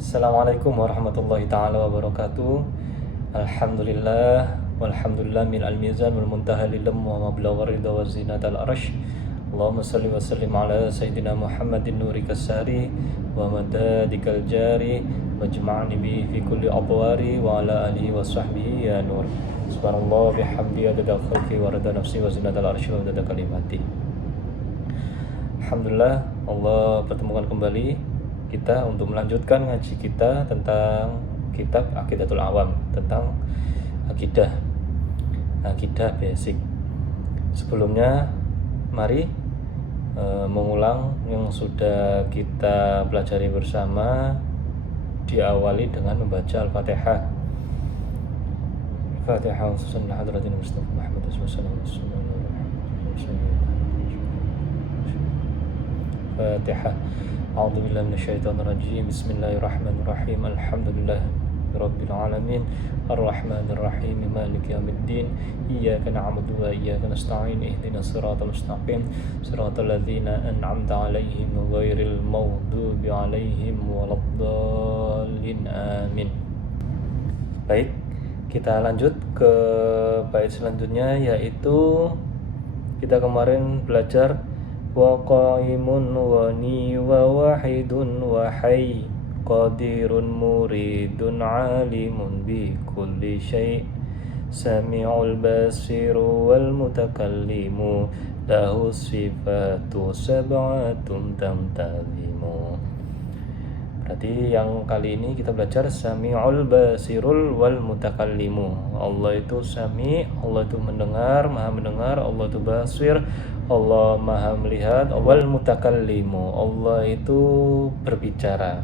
Assalamualaikum warahmatullahi taala wabarakatuh. Alhamdulillah walhamdulillah min al-mizan wal muntaha lilam wa mablagha ridha wa zinatal arsh. Allahumma salli wa sallim ala sayyidina Muhammadin nuri kasari wa madadikal jari wajma'ni bi fi kulli adwari wa ala alihi wa sahbihi ya nur. Subhanallah bihamdi adada khalqi wa rida nafsi wa zinatal arsh wa adada kalimati. Alhamdulillah Allah pertemukan kembali kita untuk melanjutkan ngaji kita tentang kitab Aqidatul Awam, tentang akidah basic. Sebelumnya mari mengulang yang sudah kita pelajari bersama, diawali dengan membaca Al-Fatihah. Al-Fatihah sunnah hadratin Mustafa Muhammad sallallahu alaihi wasallam. Fatihah. A'udzu billahi minasyaitonir rajim. Bismillahirrahmanirrahim. Alhamdulillah rabbil alamin. Arrahmanir rahim. Maliki yaumiddin. Iyyaka na'budu wa iyyaka nasta'in. Ihdinas siratal mustaqim. Siratal ladzina an'amta 'alaihim ghairil maghdubi 'alaihim waladdallin. Amin. Baik, kita lanjut ke bait selanjutnya, yaitu kita kemarin belajar wa qaimun wa ni wa wahidun wa hayy qadirun muridun alimun bi kulli syai' sami'ul basiru wal mutakallimu lahu sifatu sab'atun tamtazimu. Berarti yang kali ini kita belajar sami'ul basirul wal mutakallimu. Allah itu sami', Allah itu mendengar, maha mendengar. Allah itu basir, Allah maha melihat. Wal mutakallimu, Allah itu berbicara.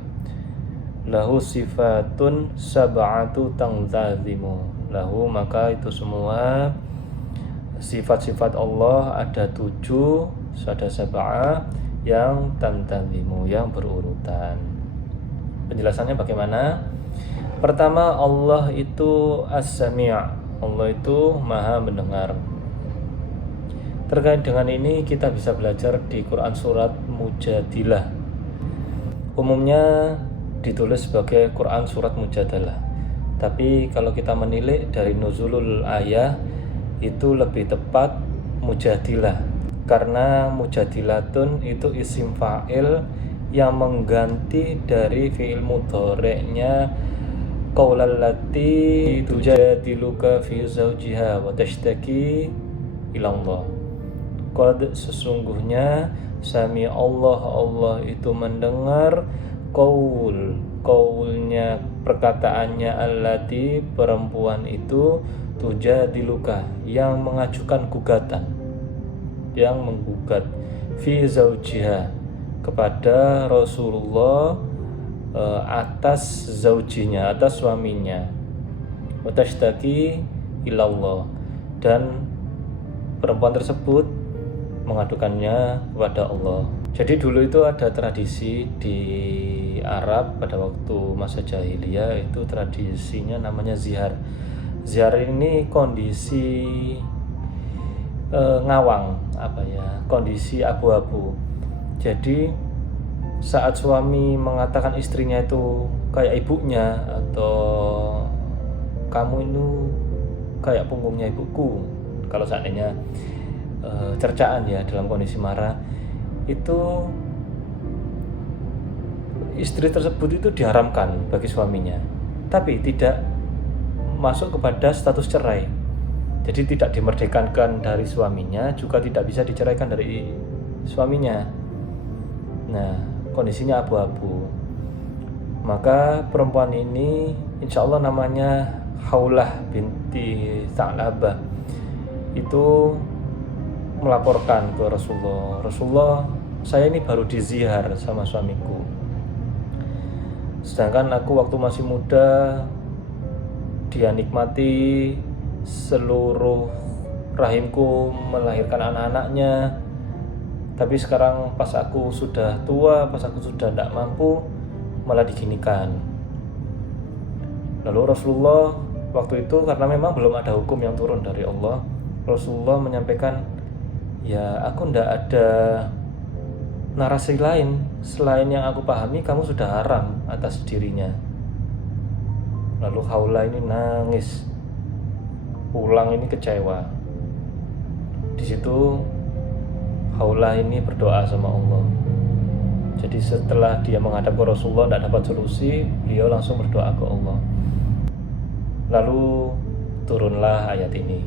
Lahu sifatun sab'atu tangzazimu. Lahu, maka itu semua sifat-sifat Allah ada 7, ada sab'ah yang tantazimu, yang berurutan. Penjelasannya bagaimana? Pertama, Allah itu as-sami', Allah itu maha mendengar. Terkait dengan ini kita bisa belajar di Quran surat Mujadilah. Umumnya ditulis sebagai Quran surat Mujadalah. Tapi kalau kita menilik dari nuzulul ayah, itu lebih tepat Mujadilah. Karena Mujadilatun itu isim fa'il yang mengganti dari fi'il mudhari'nya qaulal lati tujadiluka fi zawjiha wa tashtaki ila Allah. Qad, sesungguhnya sami Allah itu mendengar qaulnya perkataannya allati, perempuan itu, tujadiluka, yang mengajukan gugatan, yang menggugat, fi zawjiha, kepada Rasulullah atas zaujinya, atas suaminya, watashtaki ilallah, dan perempuan tersebut mengadukannya kepada Allah. Jadi dulu itu ada tradisi di Arab pada waktu masa jahiliyah, itu tradisinya namanya zihar. Zihar ini kondisi ngawang, kondisi abu-abu. Jadi saat suami mengatakan istrinya itu kayak ibunya, atau kamu itu kayak punggungnya ibuku, kalau seandainya cercaan ya dalam kondisi marah, itu istri tersebut itu diharamkan bagi suaminya, tapi tidak masuk kepada status cerai. Jadi tidak dimerdekakan dari suaminya, juga tidak bisa diceraikan dari suaminya. Nah, kondisinya abu-abu. Maka perempuan ini insya Allah namanya Haulah binti Tha'labah, itu melaporkan ke Rasulullah, saya ini baru dizihar sama suamiku, sedangkan aku waktu masih muda dia nikmati seluruh rahimku, melahirkan anak-anaknya. Tapi sekarang pas aku sudah tua, pas aku sudah tidak mampu, malah diginikan. Lalu Rasulullah waktu itu, karena memang belum ada hukum yang turun dari Allah, Rasulullah menyampaikan, ya aku tidak ada narasi lain selain yang aku pahami, kamu sudah haram atas dirinya. Lalu Khawlah ini nangis, pulang ini kecewa. Di situ Khawlah ini berdoa sama Allah. Jadi setelah dia menghadap ke Rasulullah tidak dapat solusi, beliau langsung berdoa ke Allah. Lalu turunlah ayat ini.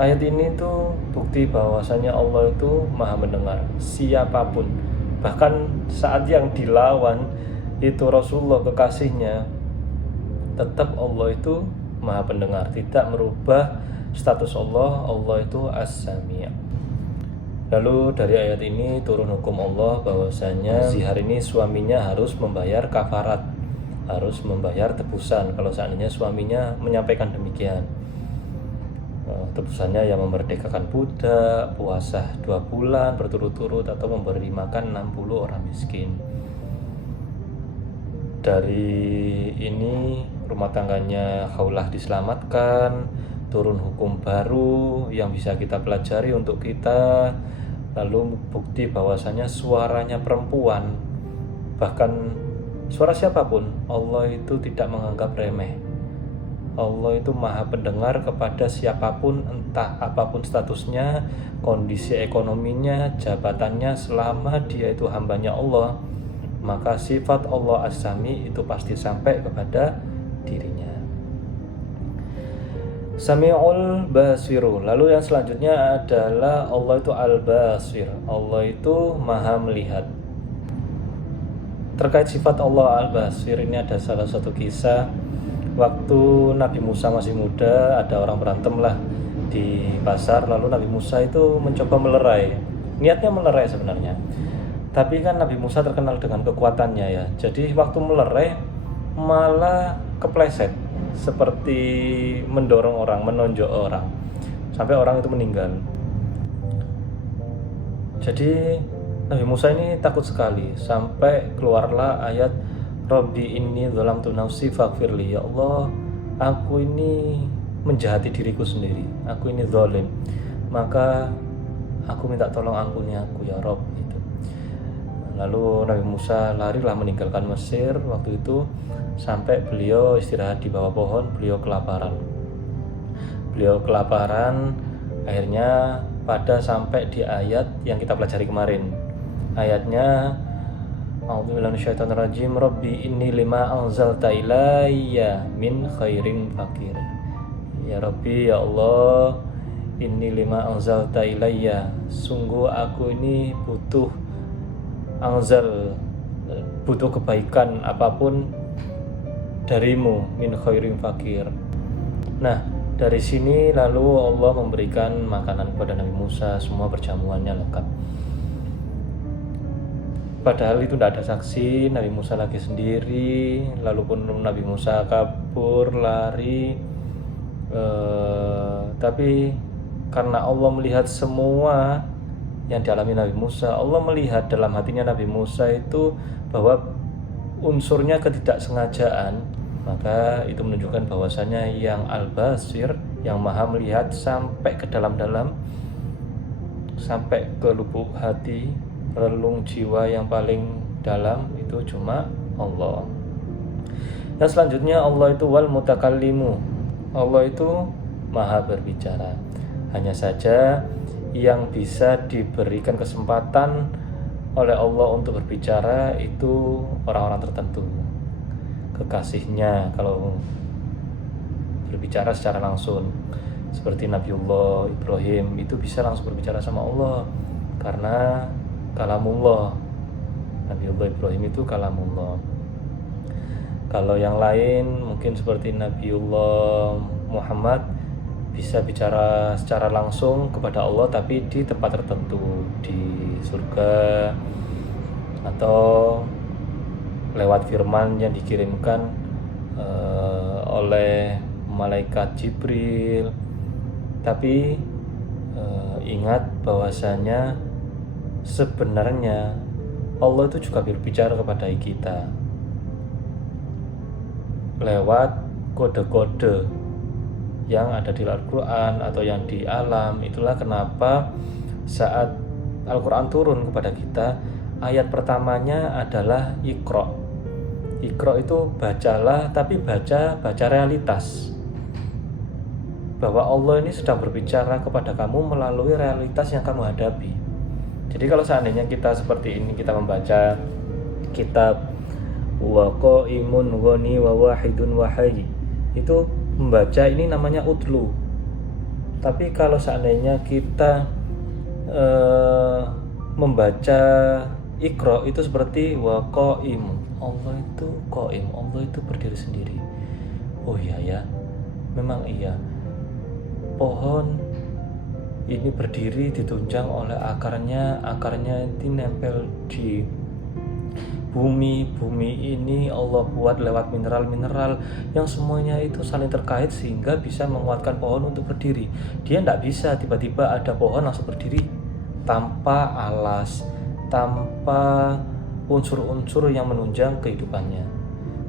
Ayat ini tuh bukti bahwasanya Allah itu maha mendengar siapapun. Bahkan saat yang dilawan itu Rasulullah kekasihnya, tetap Allah itu maha pendengar, tidak merubah status Allah. Allah itu As-Sami'. Lalu dari ayat ini turun hukum Allah bahwasanya zihar ini suaminya harus membayar kafarat, harus membayar tebusan kalau seandainya suaminya menyampaikan demikian. Tebusannya yang memerdekakan budak, puasa 2 bulan berturut-turut, atau memberi makan 60 orang miskin. Dari ini rumah tangganya Khawlah diselamatkan, turun hukum baru yang bisa kita pelajari untuk kita. Lalu bukti bahwasanya suaranya perempuan, bahkan suara siapapun, Allah itu tidak menganggap remeh. Allah itu maha pendengar kepada siapapun, entah apapun statusnya, kondisi ekonominya, jabatannya, selama dia itu hambanya Allah, maka sifat Allah As-Sami itu pasti sampai kepada dirinya. Sami'ul Basiru. Lalu yang selanjutnya adalah Allah itu Al-Basir. Allah itu maha melihat. Terkait sifat Allah Al-Basir ini ada salah satu kisah. Waktu Nabi Musa masih muda, ada orang berantem lah di pasar. Lalu Nabi Musa itu mencoba melerai. Niatnya melerai sebenarnya, tapi kan Nabi Musa terkenal dengan kekuatannya ya. Jadi waktu melerai malah kepleset, seperti mendorong orang, menonjok orang, sampai orang itu meninggal. Jadi Nabi Musa ini takut sekali, sampai keluarlah ayat Rabbi inni dzalamtu nafsi faghfirli. Ya Allah, aku ini menjahati diriku sendiri, aku ini zalim, maka aku minta tolong ampuni aku ya Rabb gitu. Lalu Nabi Musa larilah meninggalkan Mesir waktu itu, sampai beliau istirahat di bawah pohon. Beliau kelaparan, akhirnya pada sampai di ayat yang kita pelajari kemarin. Ayatnya A'udzubillahi minasyaitonir rajim, Rabbi inni lima anzalta ilayya min khairin fakir. Ya Rabbi, ya Allah, inni lima anzalta ilayya, sungguh aku ini butuh butuh kebaikan apapun darimu, min khairin fakir. Nah, dari sini lalu Allah memberikan makanan kepada Nabi Musa, semua perjamuannya lengkap. Padahal itu tidak ada saksi, Nabi Musa lagi sendiri. Lalu pun Nabi Musa kabur, lari, tapi karena Allah melihat semua yang dialami Nabi Musa, Allah melihat dalam hatinya Nabi Musa itu bahwa unsurnya ketidaksengajaan, maka itu menunjukkan bahwasanya yang Al-Basir, yang maha melihat sampai ke dalam-dalam, sampai ke lubuk hati, relung jiwa yang paling dalam, itu cuma Allah. Dan selanjutnya Allah itu wal mutakallimu. Allah itu maha berbicara. Hanya saja yang bisa diberikan kesempatan oleh Allah untuk berbicara itu orang-orang tertentu, kekasihnya kalau berbicara secara langsung, seperti Nabiullah Ibrahim itu bisa langsung berbicara sama Allah karena kalamullah. Nabiullah Ibrahim itu kalamullah. Kalau yang lain mungkin seperti Nabiullah Muhammad bisa bicara secara langsung kepada Allah, tapi di tempat tertentu, di surga, atau lewat firman yang dikirimkan oleh malaikat Jibril. Tapi ingat bahwasanya sebenarnya Allah itu juga berbicara kepada kita lewat kode-kode yang ada di Al-Quran atau yang di alam. Itulah kenapa saat Al-Quran turun kepada kita, ayat pertamanya adalah Iqra. Iqra itu bacalah, tapi baca realitas. Bahwa Allah ini sedang berbicara kepada kamu melalui realitas yang kamu hadapi. Jadi kalau seandainya kita seperti ini, kita membaca kitab wa qaimun ghani wa wahidun wahai, itu membaca ini namanya utlu. Tapi kalau seandainya kita membaca Iqra itu seperti wa qaimun, Allah itu qaim, Allah itu berdiri sendiri. Oh iya ya, memang iya, pohon ini berdiri ditunjang oleh akarnya itu nempel di bumi ini Allah buat lewat mineral-mineral yang semuanya itu saling terkait sehingga bisa menguatkan pohon untuk berdiri. Dia tidak bisa tiba-tiba ada pohon langsung berdiri tanpa alas, tanpa unsur-unsur yang menunjang kehidupannya.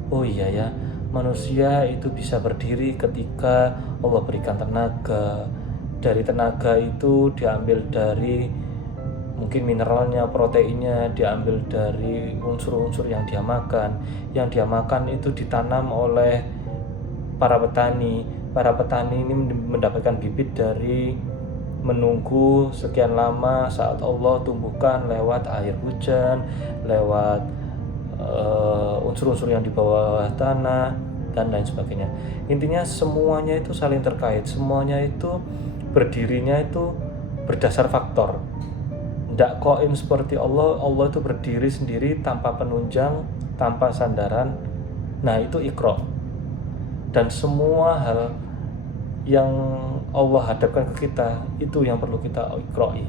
Oh iya ya, manusia itu bisa berdiri ketika Allah berikan tenaga. Dari tenaga itu diambil dari mungkin mineralnya, proteinnya, diambil dari unsur-unsur yang dia makan. Yang dia makan itu ditanam oleh para petani. Para petani ini mendapatkan bibit dari menunggu sekian lama saat Allah tumbuhkan lewat air hujan, lewat unsur-unsur yang di bawah tanah dan lain sebagainya. Intinya semuanya itu saling terkait, semuanya itu berdirinya itu berdasar faktor. Tidak qaim seperti Allah itu berdiri sendiri tanpa penunjang, tanpa sandaran. Nah itu Iqra. Dan semua hal yang Allah hadapkan ke kita itu yang perlu kita iqra'i.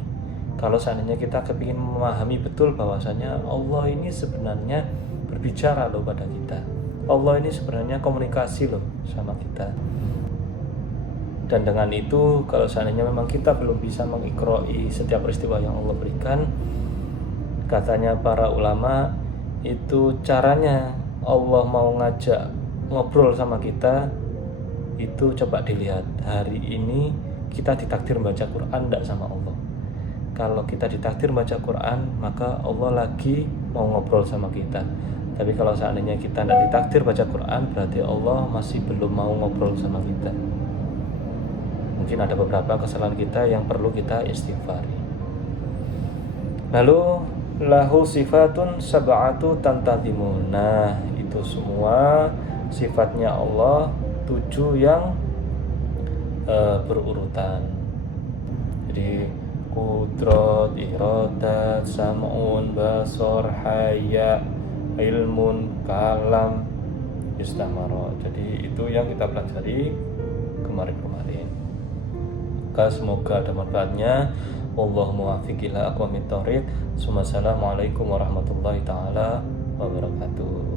Kalau seandainya kita kepingin memahami betul bahwasanya Allah ini sebenarnya berbicara loh pada kita, Allah ini sebenarnya komunikasi loh sama kita. Dan dengan itu kalau seandainya memang kita belum bisa mengiqra'i setiap peristiwa yang Allah berikan, katanya para ulama itu caranya Allah mau ngajak ngobrol sama kita itu coba dilihat, hari ini kita ditakdir baca Quran enggak sama Allah. Kalau kita ditakdir baca Quran, maka Allah lagi mau ngobrol sama kita. Tapi kalau seandainya kita tidak ditakdir baca Quran, berarti Allah masih belum mau ngobrol sama kita. Mungkin ada beberapa kesalahan kita yang perlu kita istighfari. Lalu lahu sifatun sab'atu tantadimu. Nah, itu semua sifatnya Allah 7 yang berurutan. Jadi qudrat, iradat, sam'un, basar, haya, ilmun, kalam, istamara. Jadi itu yang kita pelajari kemarin-kemarin. Semoga ada manfaatnya. Wallahu muwaffiq ila aqwamit thoriq. Assalamualaikum warahmatullahi taala wabarakatuh.